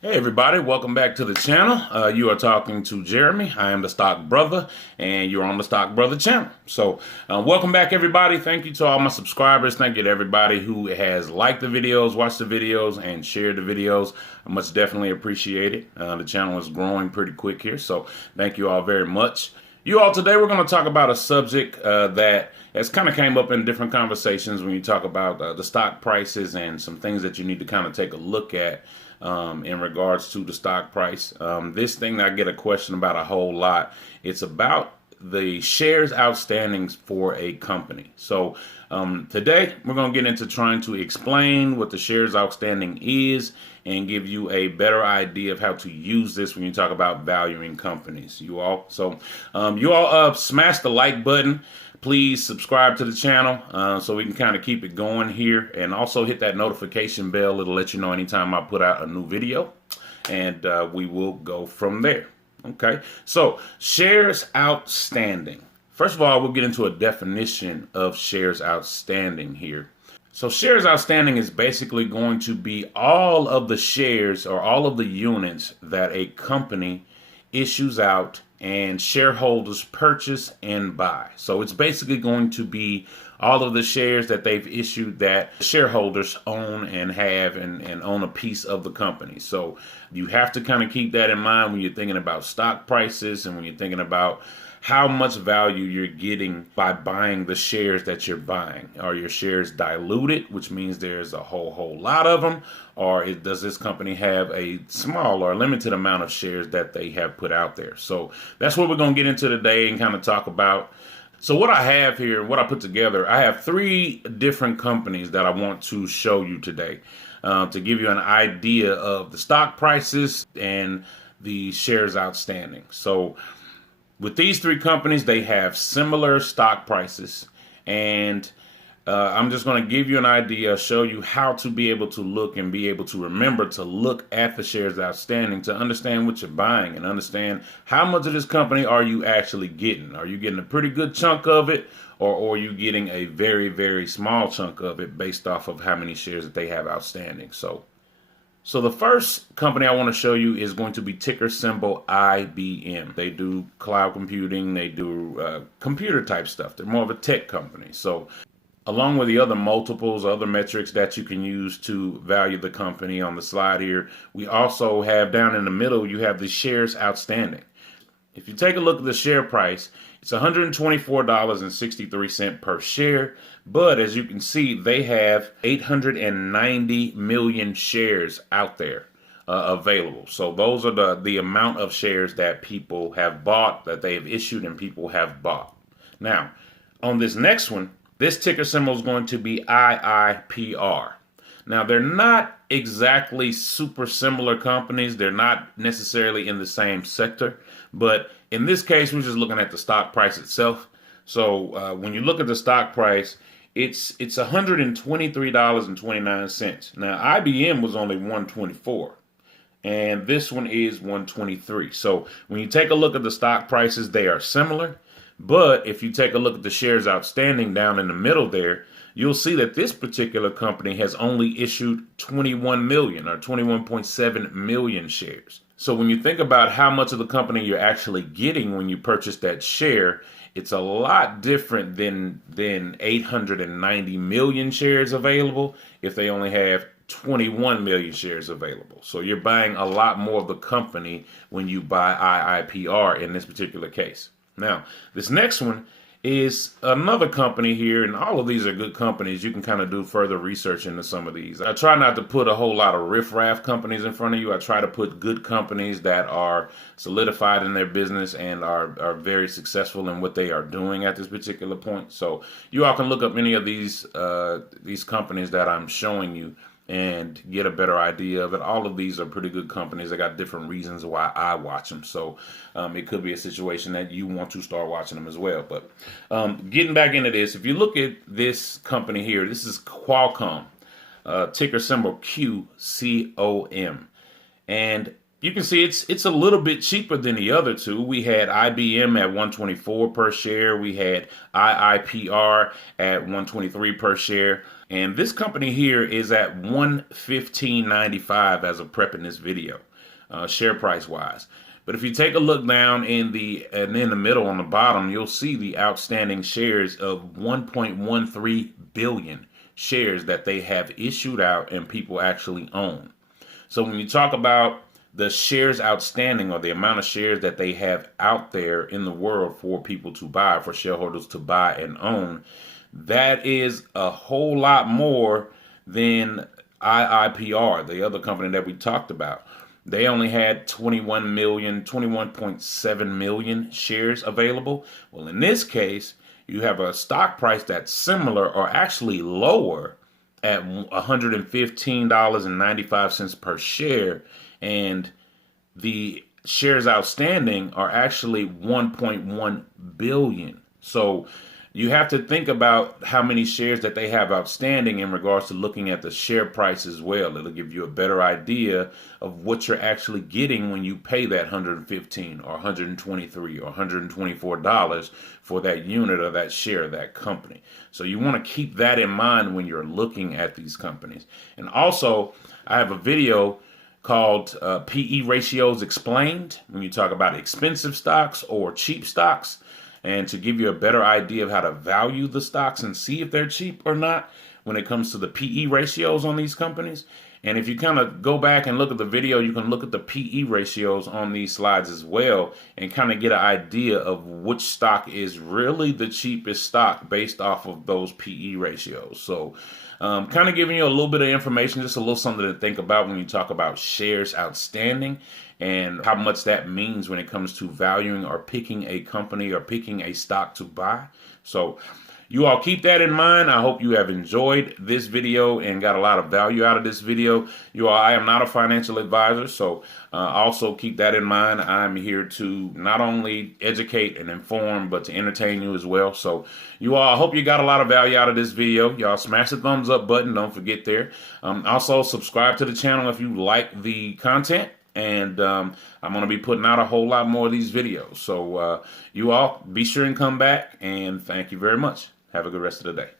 Hey everybody, welcome back to the channel. You are talking to Jeremy. I am the Stock Brother, and you're on the Stock Brother channel. So, welcome back everybody. Thank you to all my subscribers. Thank you to everybody who has liked the videos, watched the videos, and shared the videos. I much definitely appreciate it. The channel is growing pretty quick here, so thank you all very much. You all, today we're going to talk about a subject that has kind of came up in different conversations when you talk about the stock prices and some things that you need to kind of take a look at in regards to the stock price. This thing that I get a question about a whole lot, it's about the shares outstanding for a company. So today we're going to get into trying to explain what the shares outstanding is and give you a better idea of how to use this when you talk about valuing companies. You all smash the like button. Please subscribe to the channel so we can kind of keep it going here, and also hit that notification bell. It'll let you know anytime I put out a new video, and we will go from there. Okay, so shares outstanding. First of all, we'll get into a definition of shares outstanding here. So shares outstanding is basically going to be all of the shares or all of the units that a company issues out and shareholders purchase and buy. So it's basically going to be all of the shares that they've issued that shareholders own and have and own a piece of the company. So you have to kind of keep that in mind when you're thinking about stock prices and when you're thinking about how much value you're getting by buying the shares that you're buying. Are your shares diluted, which means there's a whole lot of them, or does this company have a small or limited amount of shares that they have put out there? So that's what we're going to get into today and kind of talk about. So what I have here, what I put together, I have 3 different companies that I want to show you today to give you an idea of the stock prices and the shares outstanding. So with these 3 companies, they have similar stock prices, and I'm just going to give you an idea, show you how to be able to look and be able to remember to look at the shares outstanding to understand what you're buying and understand how much of this company are you actually getting. Are you getting a pretty good chunk of it, or are you getting a very, very small chunk of it based off of how many shares that they have outstanding? So the first company I want to show you is going to be ticker symbol IBM. They do cloud computing. They do computer type stuff. They're more of a tech company. So along with the other multiples, other metrics that you can use to value the company on the slide here, we also have down in the middle, you have the shares outstanding. If you take a look at the share price, it's $124.63 per share. But as you can see, they have 890 million shares out there available. So those are the amount of shares that people have bought, that they have issued and people have bought. Now, on this next one, this ticker symbol is going to be IIPR. Now, they're not exactly super similar companies. They're not necessarily in the same sector. But in this case, we're just looking at the stock price itself. So when you look at the stock price, it's $123.29. Now, IBM was only $124, and this one is $123. So when you take a look at the stock prices, they are similar. But if you take a look at the shares outstanding down in the middle there, you'll see that this particular company has only issued 21 million or 21.7 million shares. So when you think about how much of the company you're actually getting when you purchase that share, it's a lot different than 890 million shares available if they only have 21 million shares available. So you're buying a lot more of the company when you buy IIPR in this particular case. Now, this next one is another company here, and all of these are good companies. You can kind of do further research into some of these. I try not to put a whole lot of riffraff companies in front of you. I try to put good companies that are solidified in their business and are very successful in what they are doing at this particular point. So you all can look up any of these companies that I'm showing you and get a better idea of it. All of these are pretty good companies. They got different reasons why I watch them. So it could be a situation that you want to start watching them as well. But getting back into this, if you look at this company here, this is Qualcomm, ticker symbol QCOM. And you can see it's a little bit cheaper than the other 2. We had IBM at 124 per share. We had IIPR at 123 per share. And this company here is at $115.95 as of prepping this video, share price wise. But if you take a look down in the middle on the bottom, you'll see the outstanding shares of 1.13 billion shares that they have issued out and people actually own. So when you talk about the shares outstanding, or the amount of shares that they have out there in the world for people to buy, for shareholders to buy and own, that is a whole lot more than IIPR, the other company that we talked about. They only had 21.7 million shares available. Well, in this case, you have a stock price that's similar, or actually lower, at $115.95 per share, and the shares outstanding are actually 1.1 billion. So you have to think about how many shares that they have outstanding in regards to looking at the share price as well. It'll give you a better idea of what you're actually getting when you pay that $115 or $123 or $124 for that unit or that share of that company. So you want to keep that in mind when you're looking at these companies. And also, I have a video called PE Ratios Explained, when you talk about expensive stocks or cheap stocks, and to give you a better idea of how to value the stocks and see if they're cheap or not when it comes to the PE ratios on these companies. And if you kind of go back and look at the video, you can look at the PE ratios on these slides as well and kind of get an idea of which stock is really the cheapest stock based off of those PE ratios. So kind of giving you a little bit of information, just a little something to think about when you talk about shares outstanding and how much that means when it comes to valuing or picking a company or picking a stock to buy. So you all keep that in mind. I hope you have enjoyed this video and got a lot of value out of this video. You all, I am not a financial advisor, so also keep that in mind. I'm here to not only educate and inform, but to entertain you as well. So you all, I hope you got a lot of value out of this video. Y'all smash the thumbs up button. Don't forget there. Also subscribe to the channel if you like the content. And I'm going to be putting out a whole lot more of these videos. So you all be sure and come back. And thank you very much. Have a good rest of the day.